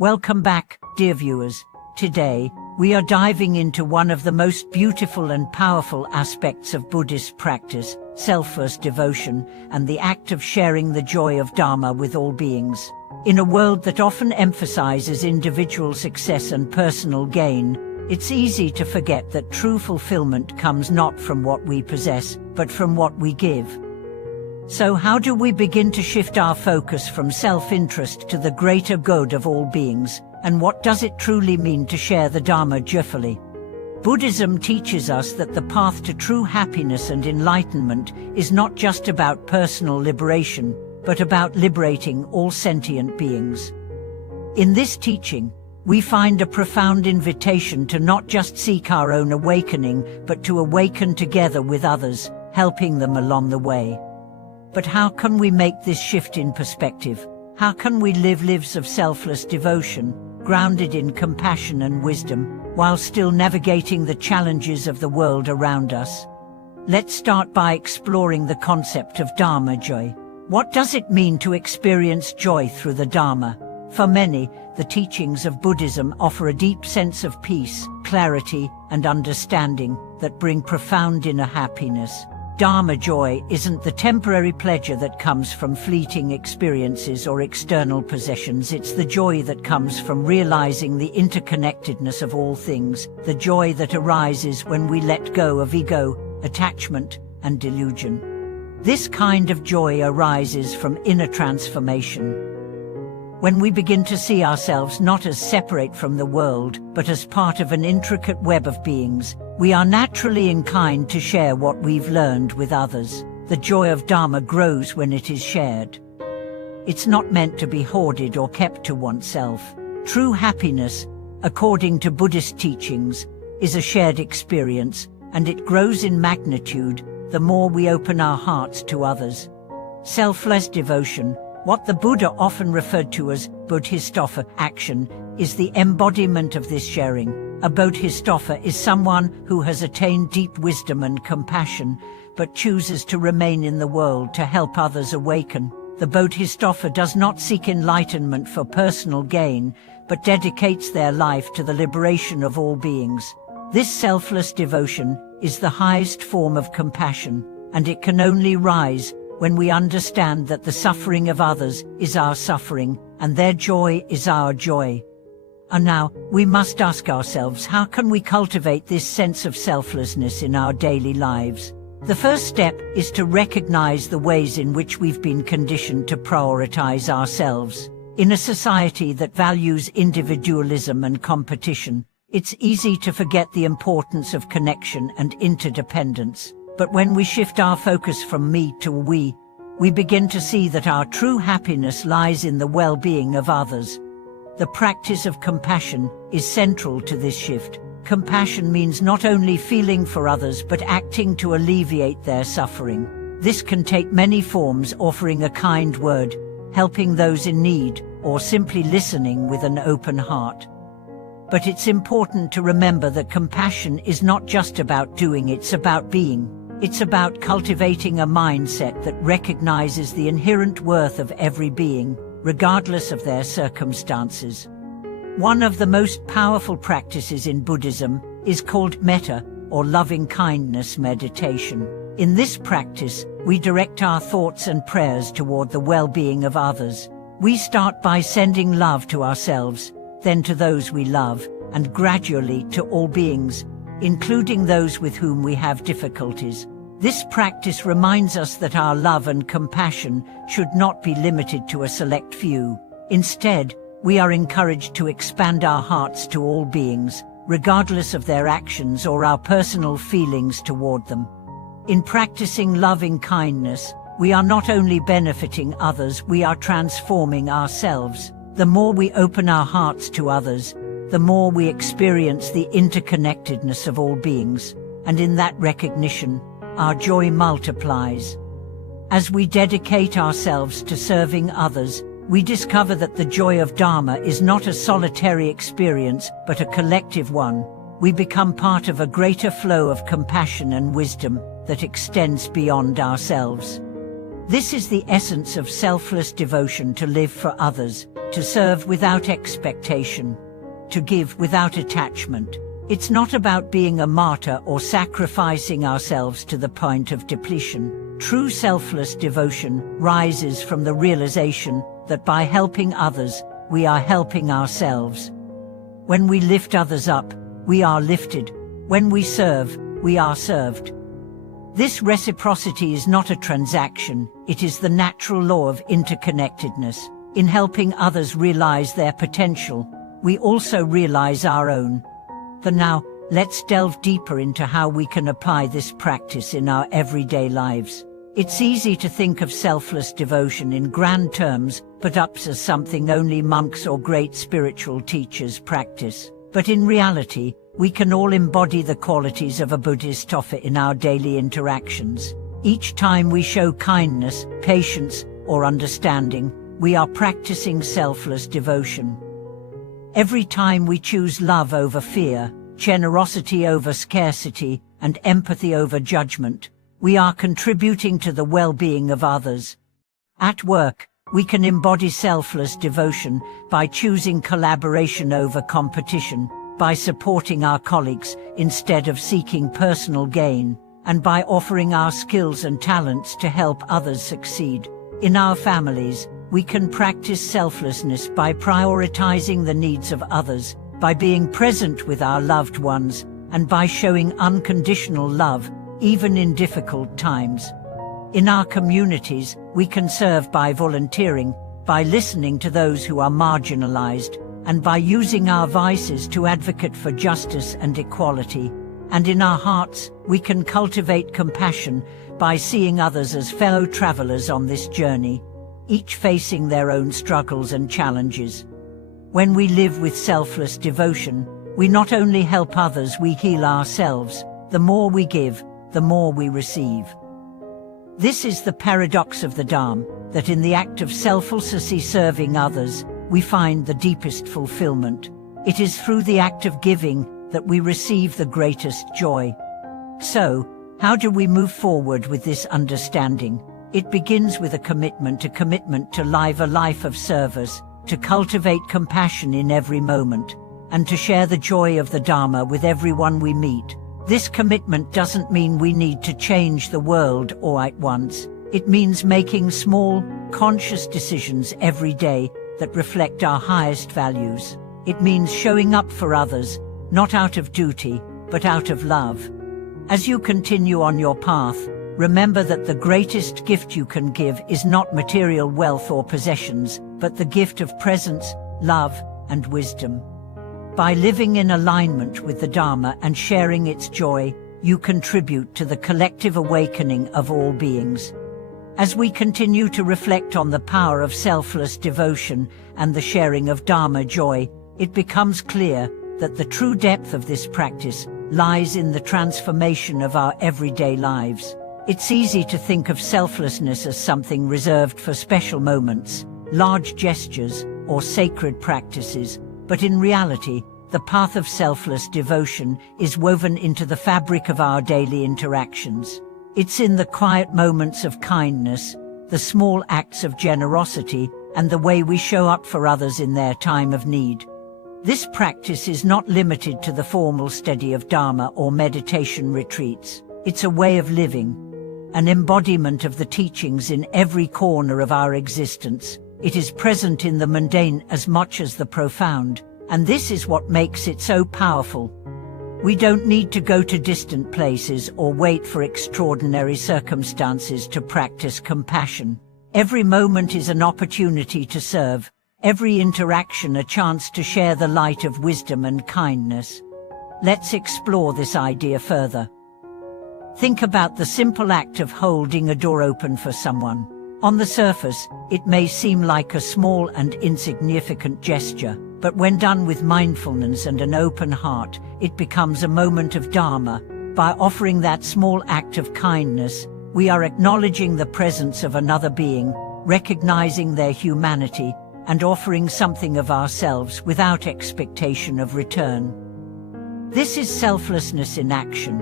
Welcome back, dear viewers. Today, we are diving into one of the most beautiful and powerful aspects of Buddhist practice, selfless devotion, and the act of sharing the joy of Dharma with all beings. In a world that often emphasizes individual success and personal gain, it's easy to forget that true fulfillment comes not from what we possess, but from what we give. So how do we begin to shift our focus from self-interest to the greater good of all beings, and what does it truly mean to share the Dharma joyfully? Buddhism teaches us that the path to true happiness and enlightenment is not just about personal liberation, but about liberating all sentient beings. In this teaching, we find a profound invitation to not just seek our own awakening, but to awaken together with others, helping them along the way. But how can we make this shift in perspective? How can we live lives of selfless devotion, grounded in compassion and wisdom, while still navigating the challenges of the world around us? Let's start by exploring the concept of Dharma joy. What does it mean to experience joy through the Dharma? For many, the teachings of Buddhism offer a deep sense of peace, clarity, and understanding that bring profound inner happiness. Dharma joy isn't the temporary pleasure that comes from fleeting experiences or external possessions. It's the joy that comes from realizing the interconnectedness of all things, the joy that arises when we let go of ego, attachment, and delusion. This kind of joy arises from inner transformation. When we begin to see ourselves not as separate from the world, but as part of an intricate web of beings, we are naturally inclined to share what we've learned with others. The joy of Dharma grows when it is shared. It's not meant to be hoarded or kept to oneself. True happiness, according to Buddhist teachings, is a shared experience, and it grows in magnitude the more we open our hearts to others. Selfless devotion, what the Buddha often referred to as bodhisattva action, is the embodiment of this sharing. A bodhisattva is someone who has attained deep wisdom and compassion, but chooses to remain in the world to help others awaken. The bodhisattva does not seek enlightenment for personal gain, but dedicates their life to the liberation of all beings. This selfless devotion is the highest form of compassion, and it can only rise when we understand that the suffering of others is our suffering, and their joy is our joy. And now, we must ask ourselves, how can we cultivate this sense of selflessness in our daily lives? The first step is to recognize the ways in which we've been conditioned to prioritize ourselves. In a society that values individualism and competition, it's easy to forget the importance of connection and interdependence. But when we shift our focus from me to we begin to see that our true happiness lies in the well-being of others. The practice of compassion is central to this shift. Compassion means not only feeling for others but acting to alleviate their suffering. This can take many forms: offering a kind word, helping those in need, or simply listening with an open heart. But it's important to remember that compassion is not just about doing, it's about being. It's about cultivating a mindset that recognizes the inherent worth of every being, regardless of their circumstances. One of the most powerful practices in Buddhism is called metta, or loving-kindness meditation. In this practice, we direct our thoughts and prayers toward the well-being of others. We start by sending love to ourselves, then to those we love, and gradually to all beings, including those with whom we have difficulties. This practice reminds us that our love and compassion should not be limited to a select few. Instead, we are encouraged to expand our hearts to all beings, regardless of their actions or our personal feelings toward them. In practicing loving kindness, we are not only benefiting others, we are transforming ourselves. The more we open our hearts to others, the more we experience the interconnectedness of all beings, and in that recognition, our joy multiplies. As we dedicate ourselves to serving others, we discover that the joy of Dharma is not a solitary experience, but a collective one. We become part of a greater flow of compassion and wisdom that extends beyond ourselves. This is the essence of selfless devotion: to live for others, to serve without expectation, to give without attachment. It's not about being a martyr or sacrificing ourselves to the point of depletion. True selfless devotion rises from the realization that by helping others, we are helping ourselves. When we lift others up, we are lifted. When we serve, we are served. This reciprocity is not a transaction, it is the natural law of interconnectedness. In helping others realize their potential, we also realize our own. For now, let's delve deeper into how we can apply this practice in our everyday lives. It's easy to think of selfless devotion in grand terms, perhaps as something only monks or great spiritual teachers practice. But in reality, we can all embody the qualities of a Buddhist offer in our daily interactions. Each time we show kindness, patience, or understanding, we are practicing selfless devotion. Every time we choose love over fear, generosity over scarcity, and empathy over judgment, we are contributing to the well-being of others. At work, we can embody selfless devotion by choosing collaboration over competition, by supporting our colleagues instead of seeking personal gain, and by offering our skills and talents to help others succeed. In our families, we can practice selflessness by prioritizing the needs of others, by being present with our loved ones, and by showing unconditional love, even in difficult times. In our communities, we can serve by volunteering, by listening to those who are marginalized, and by using our voices to advocate for justice and equality. And in our hearts, we can cultivate compassion by seeing others as fellow travelers on this journey, each facing their own struggles and challenges. When we live with selfless devotion, we not only help others, we heal ourselves. The more we give, the more we receive. This is the paradox of the Dharma, that in the act of selflessly serving others, we find the deepest fulfillment. It is through the act of giving that we receive the greatest joy. So, how do we move forward with this understanding? It begins with a commitment to live a life of service, to cultivate compassion in every moment, and to share the joy of the Dharma with everyone we meet. This commitment doesn't mean we need to change the world all at once. It means making small, conscious decisions every day that reflect our highest values. It means showing up for others, not out of duty, but out of love. As you continue on your path, remember that the greatest gift you can give is not material wealth or possessions, but the gift of presence, love, and wisdom. By living in alignment with the Dharma and sharing its joy, you contribute to the collective awakening of all beings. As we continue to reflect on the power of selfless devotion and the sharing of Dharma joy, it becomes clear that the true depth of this practice lies in the transformation of our everyday lives. It's easy to think of selflessness as something reserved for special moments, large gestures, or sacred practices, but in reality, the path of selfless devotion is woven into the fabric of our daily interactions. It's in the quiet moments of kindness, the small acts of generosity, and the way we show up for others in their time of need. This practice is not limited to the formal study of Dharma or meditation retreats. It's a way of living, an embodiment of the teachings in every corner of our existence. It is present in the mundane as much as the profound, and this is what makes it so powerful. We don't need to go to distant places or wait for extraordinary circumstances to practice compassion. Every moment is an opportunity to serve, every interaction a chance to share the light of wisdom and kindness. Let's explore this idea further. Think about the simple act of holding a door open for someone. On the surface, it may seem like a small and insignificant gesture, but when done with mindfulness and an open heart, it becomes a moment of Dharma. By offering that small act of kindness, we are acknowledging the presence of another being, recognizing their humanity, and offering something of ourselves without expectation of return. This is selflessness in action.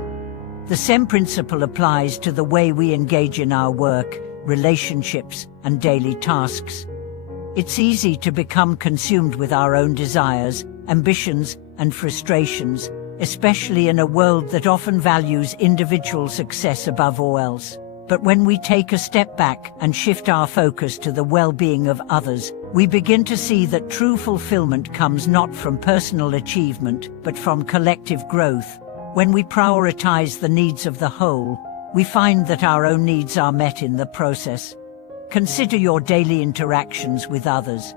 The same principle applies to the way we engage in our work, relationships, and daily tasks. It's easy to become consumed with our own desires, ambitions, and frustrations, especially in a world that often values individual success above all else. But when we take a step back and shift our focus to the well-being of others, we begin to see that true fulfillment comes not from personal achievement, but from collective growth. When we prioritize the needs of the whole, we find that our own needs are met in the process. Consider your daily interactions with others.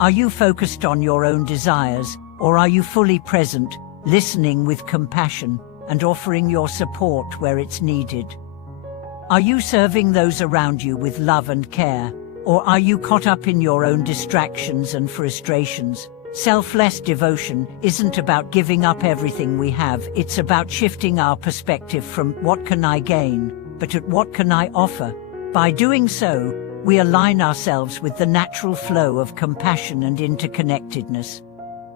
Are you focused on your own desires, or are you fully present, listening with compassion, and offering your support where it's needed? Are you serving those around you with love and care, or are you caught up in your own distractions and frustrations? Selfless devotion isn't about giving up everything we have, it's about shifting our perspective from "what can I gain?" but at "what can I offer?" By doing so, we align ourselves with the natural flow of compassion and interconnectedness.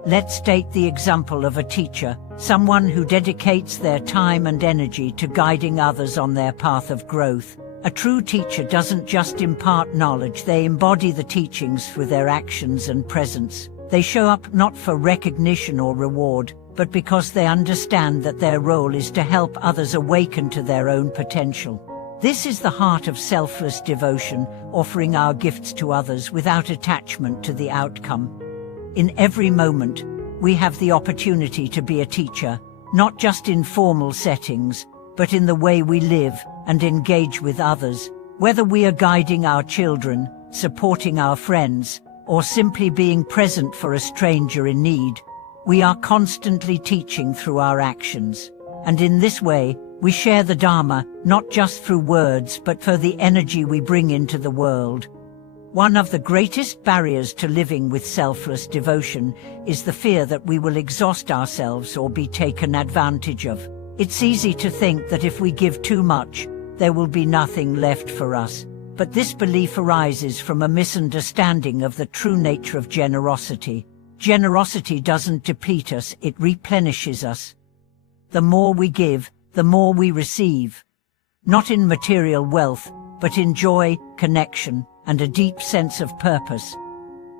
Let's take the example of a teacher, someone who dedicates their time and energy to guiding others on their path of growth. A true teacher doesn't just impart knowledge, they embody the teachings through their actions and presence. They show up not for recognition or reward, but because they understand that their role is to help others awaken to their own potential. This is the heart of selfless devotion, offering our gifts to others without attachment to the outcome. In every moment, we have the opportunity to be a teacher, not just in formal settings, but in the way we live and engage with others. Whether we are guiding our children, supporting our friends, or simply being present for a stranger in need, we are constantly teaching through our actions. And in this way, we share the Dharma, not just through words, but for the energy we bring into the world. One of the greatest barriers to living with selfless devotion is the fear that we will exhaust ourselves or be taken advantage of. It's easy to think that if we give too much, there will be nothing left for us. But this belief arises from a misunderstanding of the true nature of generosity. Generosity doesn't deplete us, it replenishes us. The more we give, the more we receive. Not in material wealth, but in joy, connection, and a deep sense of purpose.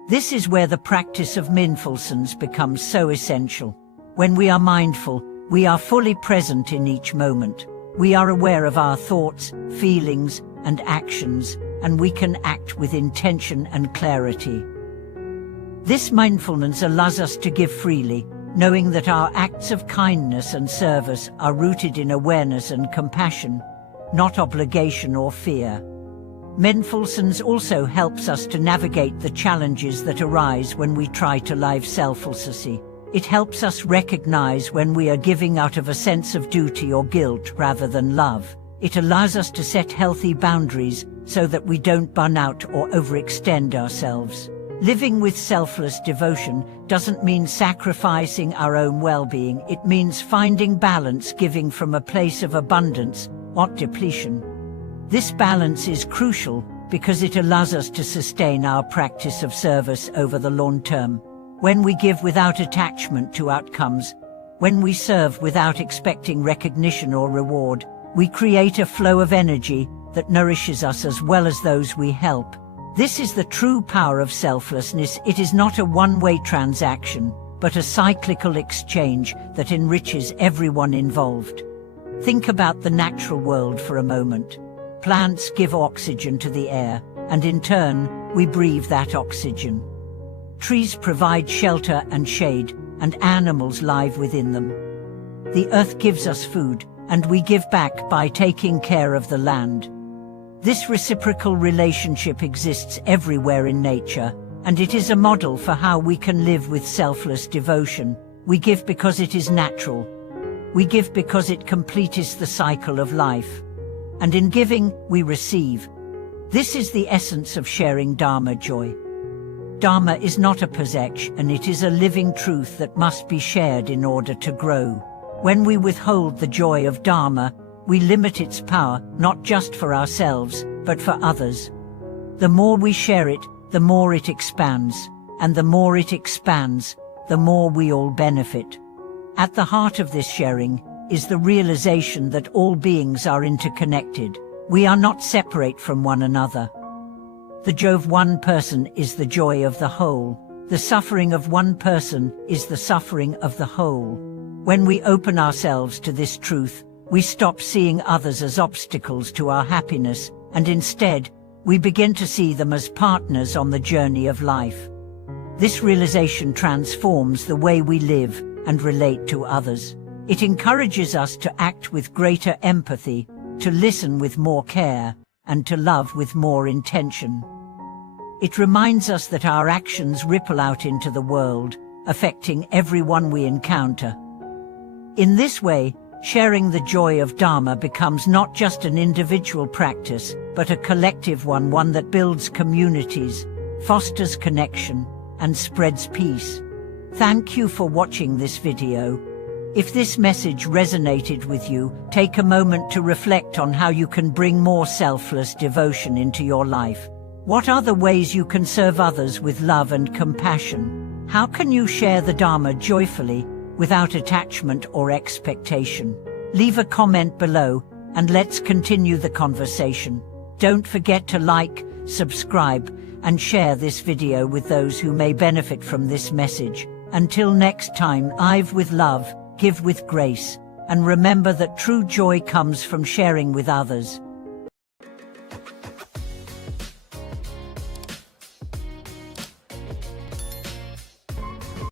This is where the practice of mindfulness becomes so essential. When we are mindful, we are fully present in each moment. We are aware of our thoughts, feelings, and actions, and we can act with intention and clarity. This mindfulness allows us to give freely, knowing that our acts of kindness and service are rooted in awareness and compassion, not obligation or fear. Mindfulness also helps us to navigate the challenges that arise when we try to live selflessly. It helps us recognize when we are giving out of a sense of duty or guilt rather than love. It allows us to set healthy boundaries so that we don't burn out or overextend ourselves. Living with selfless devotion doesn't mean sacrificing our own well-being, it means finding balance, giving from a place of abundance, not depletion. This balance is crucial because it allows us to sustain our practice of service over the long term. When we give without attachment to outcomes, when we serve without expecting recognition or reward, we create a flow of energy that nourishes us as well as those we help. This is the true power of selflessness. It is not a one-way transaction, but a cyclical exchange that enriches everyone involved. Think about the natural world for a moment. Plants give oxygen to the air, and in turn, we breathe that oxygen. Trees provide shelter and shade, and animals live within them. The earth gives us food, and we give back by taking care of the land. This reciprocal relationship exists everywhere in nature, and it is a model for how we can live with selfless devotion. We give because it is natural. We give because it completes the cycle of life. And in giving, we receive. This is the essence of sharing Dharma joy. Dharma is not a possession, it is a living truth that must be shared in order to grow. When we withhold the joy of Dharma, we limit its power, not just for ourselves, but for others. The more we share it, the more it expands, and the more it expands, the more we all benefit. At the heart of this sharing is the realization that all beings are interconnected. We are not separate from one another. The joy of one person is the joy of the whole. The suffering of one person is the suffering of the whole. When we open ourselves to this truth, we stop seeing others as obstacles to our happiness, and instead, we begin to see them as partners on the journey of life. This realization transforms the way we live and relate to others. It encourages us to act with greater empathy, to listen with more care, and to love with more intention. It reminds us that our actions ripple out into the world, affecting everyone we encounter. In this way, sharing the joy of Dharma becomes not just an individual practice, but a collective one that builds communities, fosters connection, and spreads peace. Thank you for watching this video. If this message resonated with you, take a moment to reflect on how you can bring more selfless devotion into your life. What are the ways you can serve others with love and compassion? How can you share the Dharma joyfully, without attachment or expectation? Leave a comment below, and let's continue the conversation. Don't forget to like, subscribe, and share this video with those who may benefit from this message. Until next time, live with love, give with grace, and remember that true joy comes from sharing with others.